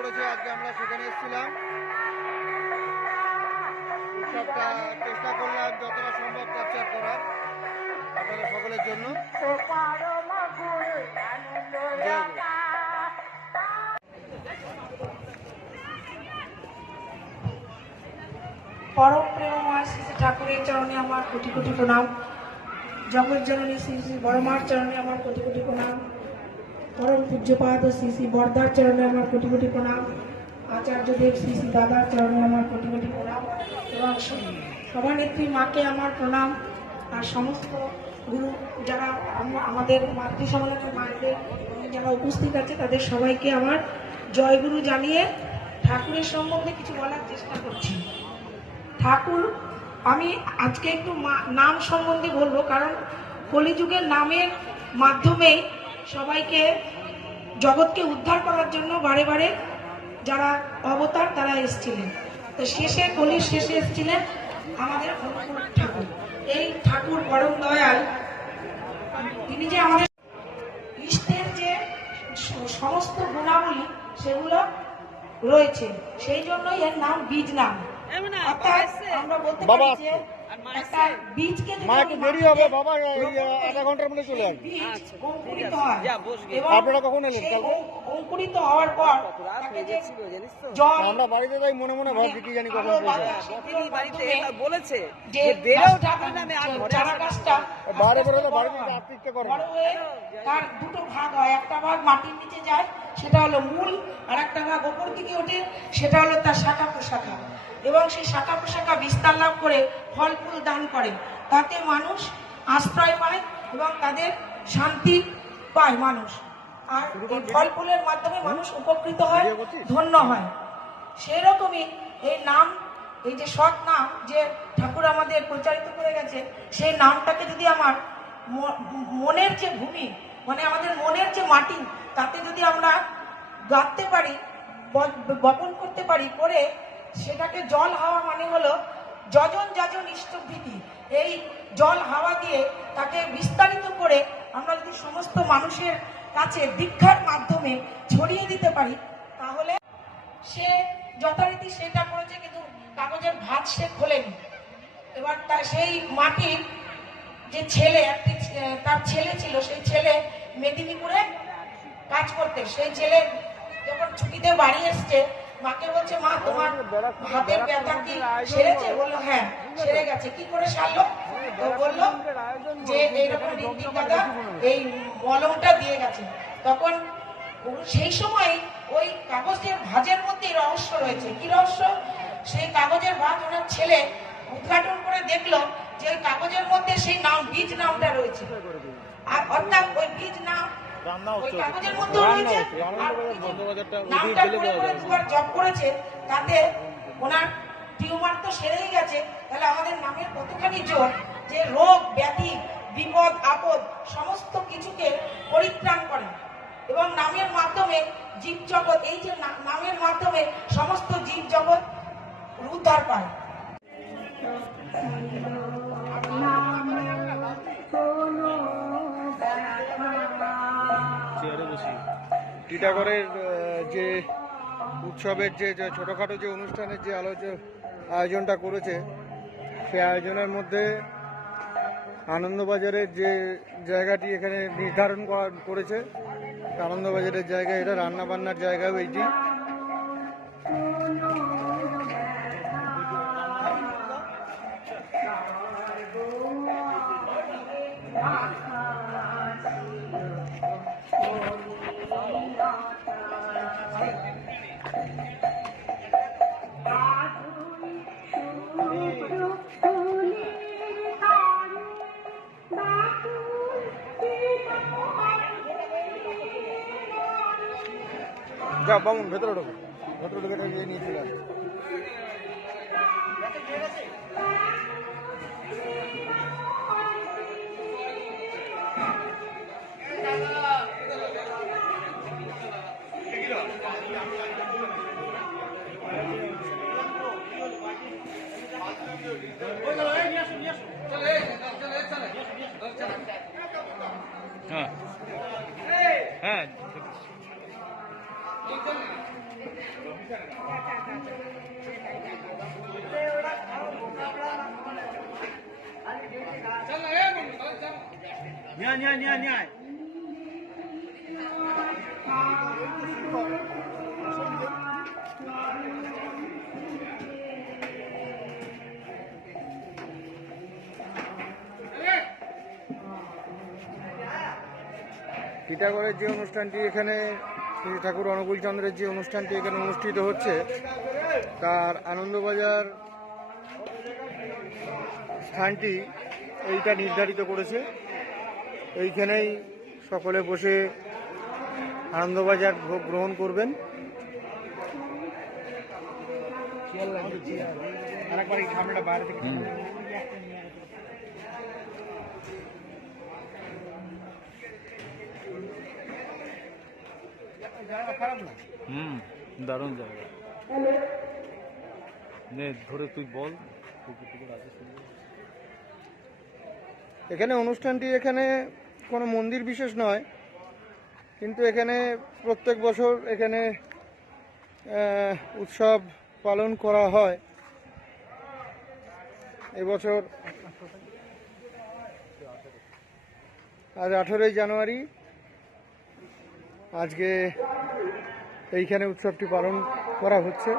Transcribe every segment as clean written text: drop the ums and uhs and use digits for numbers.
করেছে, আজকে আমরা সেখানে এসেছিলাম। উৎসবটা চেষ্টা করলাম যতটা সম্ভব ক্যাপচার করার আপনাদের সকলের জন্য। পরম প্রেমময় শ্রী শ্রী ঠাকুরের চরণে আমার কোটি কোটি প্রণাম। জগৎ জননী শ্রী শ্রী বড়মার চরণে আমার কোটি কোটি প্রণাম। পরম পূজ্যপাদ শ্রী শ্রী বরদার চরণে আমার কোটি কোটি প্রণাম। আচার্যদেব শ্রী শ্রী দাদার চরণে আমার কোটি কোটি প্রণাম এবং সভানেত্রী মাকে আমার প্রণাম। আর সমস্ত গুরু যারা আমাদের মাতৃ সমাজের মায়েদের যারা উপস্থিত আছে তাদের সবাইকে আমার জয়গুরু জানিয়ে ঠাকুরের সম্বন্ধে কিছু বলার চেষ্টা করছি। ঠাকুর, আমি আজকে একটু নাম সম্বন্ধে বলবো, কারণ কলিযুগের নামের মাধ্যমেই সবাইকে জগৎকে উদ্ধার করার জন্য বারে বারে যারা অবতার তারা এসেছিলেন। তো শেষে কলির শেষে এসেছিলেন আমাদের ঠাকুর। এই ঠাকুর পরম দয়াল, তিনি যে আমাদের ইষ্টের যে সমস্ত গুণাবলী সেগুলো রয়েছে, সেই জন্যই এর নাম বীজ নাম। অর্থাৎ আমরা বলতে পারি যে একটা বীজকে দেরি হবে বাবা, আধা ঘন্টার মধ্যে চলে আসবে। অঙ্কুরিত হয় এবং আপনারা কখন এলেন? অঙ্কুরিত হওয়ার পর জল, আমরা বাড়িতে যাই মনে মনে ভাবছি কি জানি কখন বলেছে যে চারা গাছটা বাইরে বেরোলে বাড়িতে আত্মীয় করে তার দুটো ভাগ হয়, একটা ভাগ মাটির নিচে যায় সেটা হলো মূল, আর একটা ভাগ ওপর দিকে ওঠে সেটা হলো তার শাখা প্রশাখা, এবং সেই শাখা প্রশাখা বিস্তার লাভ করে ফল ফুল দান করে। তাতে মানুষ আশ্রয় পায় এবং তাদের শান্তি পায় মানুষ, আর এই ফল ফুলের মাধ্যমে মানুষ উপকৃত হয়, ধন্য হয়। সেই রকমই এই নাম, এই যে সৎ নাম যে ঠাকুর আমাদের প্রচারিত করে গেছে, সেই নামটাকে যদি আমার মনের যে ভূমি, মানে আমাদের মনের যে মাটি, তাতে যদি আমরা গাঁথতে পারি, বপন করতে পারি, করে সেটাকে জল হাওয়া, মানে হলো যজন যাজন ইষ্টভীতি, এই জল হাওয়া দিয়ে তাকে বিস্তারিত করে আমরা যদি সমস্ত মানুষের কাছে দীক্ষার মাধ্যমে ছড়িয়ে দিতে পারি, তাহলে সে যথারীতি সেটা করেছে, কিন্তু কাগজের ভাত সে খোলেনি। এবার সেই মাটির যে ছেলে, তার ছেলে ছিল, সেই ছেলে মেদিনীপুরে কাজ করতে, সেই ছেলে যখন ছুটিতে বাড়ি এসছে, মাকে বলছে, মা তোমার হাতের ব্যথা কি সেরেছে? বললো হ্যাঁ সেরে গেছে। কি করে সারলো? তো বললো যে এইরকম ঋত্বিক দাদা এই মলমটা দিয়ে গেছে। তখন সেই সময় ওই কাগজের ভাঁজের মধ্যে রহস্য রয়েছে। কি রহস্য? সেই কাগজের ভাঁজ ওনার ছেলে উদ্ঘাটন করে দেখলো যে ওই কাগজের মধ্যে সেই নাম, বীজ নামটা রয়েছে। আর অর্থাৎ ওই বীজ নাম ওই কাগজের মধ্যে রয়েছে, নামটা করে করে দুবার জপ করেছে, তাতে ওনার টিউমার তো সেরেই গেছে। তাহলে আমাদের নামের কতখানি জোর, যে রোগ ব্যাধি বিপদ আপদ সমস্ত কিছুকে পরিত্রাণ করে, এবং নামের মাধ্যমে জীব জগৎ, এই যে নামের মাধ্যমে সমস্ত জীব জগৎ উদ্ধার পায়। টিটাগড়ের যে উৎসবের যে ছোটোখাটো যে অনুষ্ঠানের যে আয়োজনটা করেছে, সেই আয়োজনের মধ্যে আনন্দবাজারের যে জায়গাটি এখানে নির্ধারণ করেছে, আনন্দবাজারের জায়গা, এটা রান্নাবান্নার জায়গাও এইটি। যা বামুন ভেতরে ঢোকে, ভেতরে ঢুকে নিয়ে চলে আসে। হ্যাঁ হ্যাঁ টিটাগড়ের যে অনুষ্ঠানটি এখানে শ্রী ঠাকুর অনুকূল চন্দ্রের যে অনুষ্ঠানটি এখানে অনুষ্ঠিত হচ্ছে তার আনন্দবাজার স্থানটি এইটা নির্ধারিত করেছে। এইখানেই সকলে বসে আনন্দবাজার ভোগ গ্রহণ করবেন। দারুণ জায়গা। নে ধরে তুই বল। এখানে অনুষ্ঠানটি এখানে কোনো মন্দির বিশেষ নয়, কিন্তু এখানে প্রত্যেক বছর এখানে উৎসব পালন করা হয়। এবছর আজ 18ই জানুয়ারি, আজকে এইখানে উৎসবটি পালন করা হচ্ছে।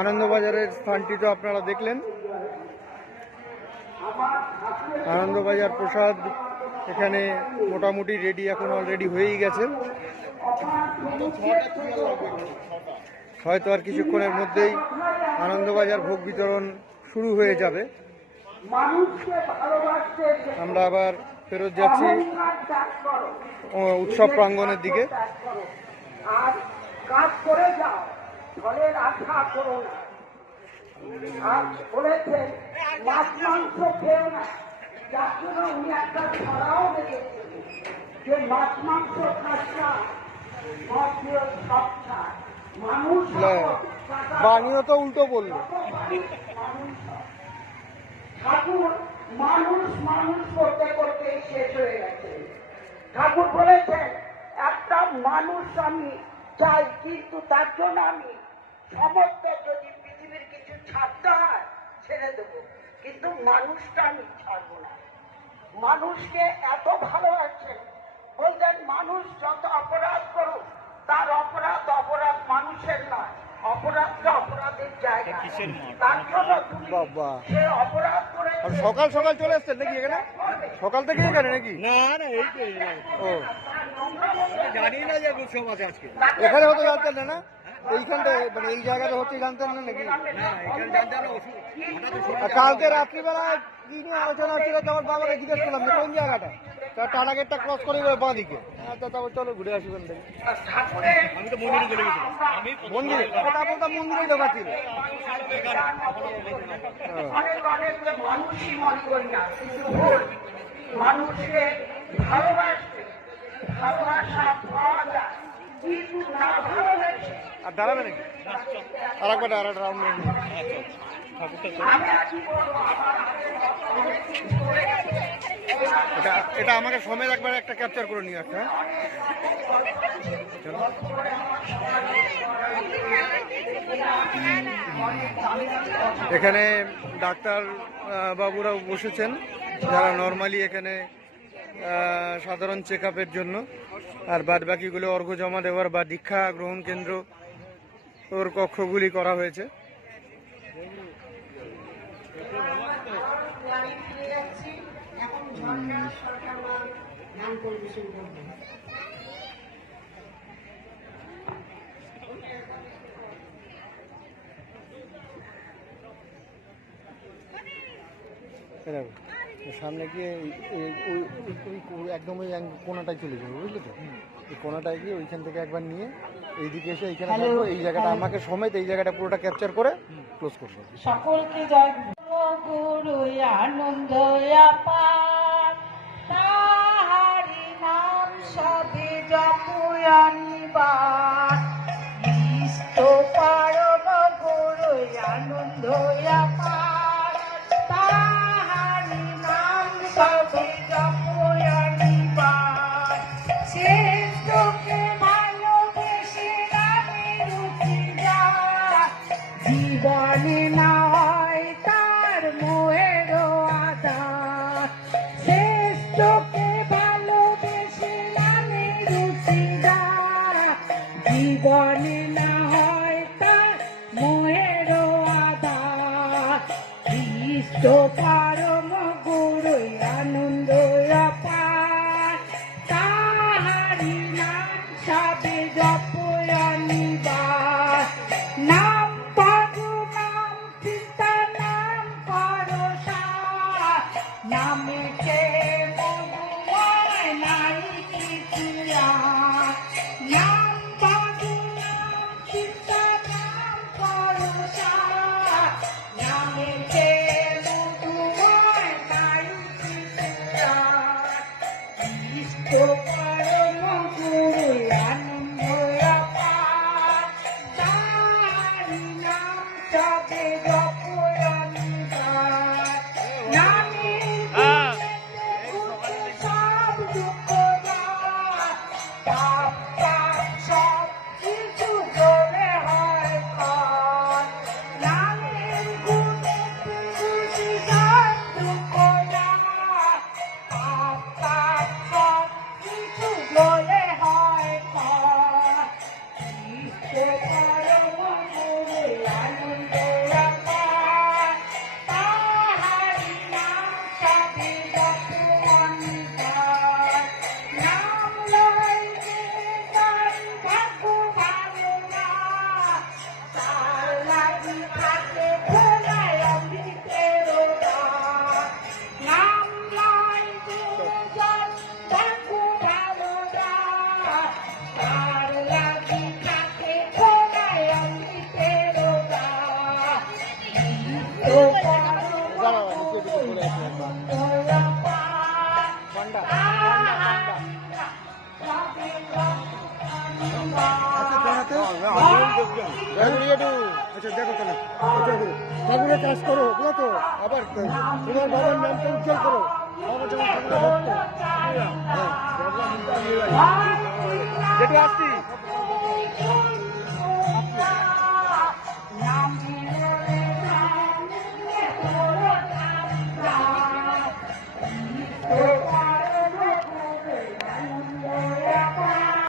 আনন্দবাজারের স্থানটি তো আপনারা দেখলেন। আনন্দবাজার প্রসাদ এখানে মোটামুটি রেডি, এখন অলরেডি হয়েই গেছে। হয়তো আর কিছুক্ষণের মধ্যেই আনন্দবাজার ভোগ বিতরণ শুরু হয়ে যাবে। আমরা আবার ফেরত যাচ্ছি উৎসব প্রাঙ্গণের দিকে। আর কাজ করে যাও, ফলের আশা করো না। আর বলেছেন মাছ মাংস খেও না, যার জন্য উনি একটা ছড়াও রেখেছেন যে মাছ মাংস খাস না, সব খায়। মানুষ বাণীও তো উল্টো বললো। ঠাকুর মানুষ মানুষ করতে করতে শেষ হয়ে গেছে। ঠাকুর বলেছেন একটা মানুষ আমি চাই, কিন্তু তার জন্য আমি সমস্ত যদি পৃথিবীর কিছু ছাড়তে হয় ছেড়ে দেবো, কিন্তু মানুষটা আমি ছাড়বো না। মানুষকে এত ভালোবাসেন, বলতেন মানুষ যত অপরাধ করুক তার অপরাধ অপরাধ মানুষের নয়, অপরাধটা অপরাধের জায়গা। তার জন্য তুমি সে অপরাধ করে সকাল সকাল চলে এসছেন নাকি এখানে? সকাল থেকে এখানে নাকি? না না, এই তো ও জানি না যে উৎসব আছে আজকে। এখানে হতে জানতেন না? এইখানটা মানে এই জায়গাটা হচ্ছে জানতেন না নাকি? আর কালকে রাত্রিবেলায় কি নিয়ে আলোচনা হচ্ছিল তখন বাবাকে জিজ্ঞেস করলাম যে কোন জায়গাটা, তা টাটা গেটটা ক্রস করে বাঁ দিকে। আচ্ছা, তারপর চলো ঘুরে আসবেন দেখি। আমি তো মন্দিরে চলে গেছিলাম। মন্দিরে তারপর তো মন্দিরেই ঢোকা ছিল। অনেক অনেক মানুষই মনে করি না, কিন্তু ভুল। মানুষকে ভালোবাসতে ভালোবাসা পাওয়া যায়, কিন্তু না ভালোবাসে। আর দাঁড়াবে নাকি? আর একবার আর একটা রাউন্ড নিয়ে আমি আজকে বলবো এটা আমাকে সময় একবার একটা ক্যাপচার করে নিয়ে আসতে। এখানে ডাক্তার বাবুরাও বসেছেন যারা নর্মালি এখানে সাধারণ চেক আপের জন্য, আর বাদ বাকিগুলো অর্ঘ্য জমা দেওয়ার বা দীক্ষা গ্রহণ কেন্দ্র ওর কক্ষগুলি করা হয়েছে। সামনে গিয়ে একদম ওই কোনাটায় চলে যাবে, বুঝলি তো? এই কোনাটায় গিয়ে ওইখান থেকে একবার নিয়ে এইদিকে এসে এইখানে থাকবো। এই জায়গাটা আমাকে সমেত এই জায়গাটা পুরোটা ক্যাপচার করে ক্লোজ করবো। সকলকে জয় গুরু আনন্দ তাহারি নাম সবে জপুয়ানিবার ইষ্ট পারম গুরু আনন্দ তাহারি নাম সবে জপুয়ানিবার শ্রেষ্ঠকে ভালোবেসে আচ্ছা জানাতে আচ্ছা দেখো তাহলে ঠাকুরের কাজ করো বুঝলো তো, আবার তোমার বাবার নামটা উজ্জ্বল করো, বাবা যেমন ঠাকুরের ভক্ত। হ্যাঁ যেটু আসছি।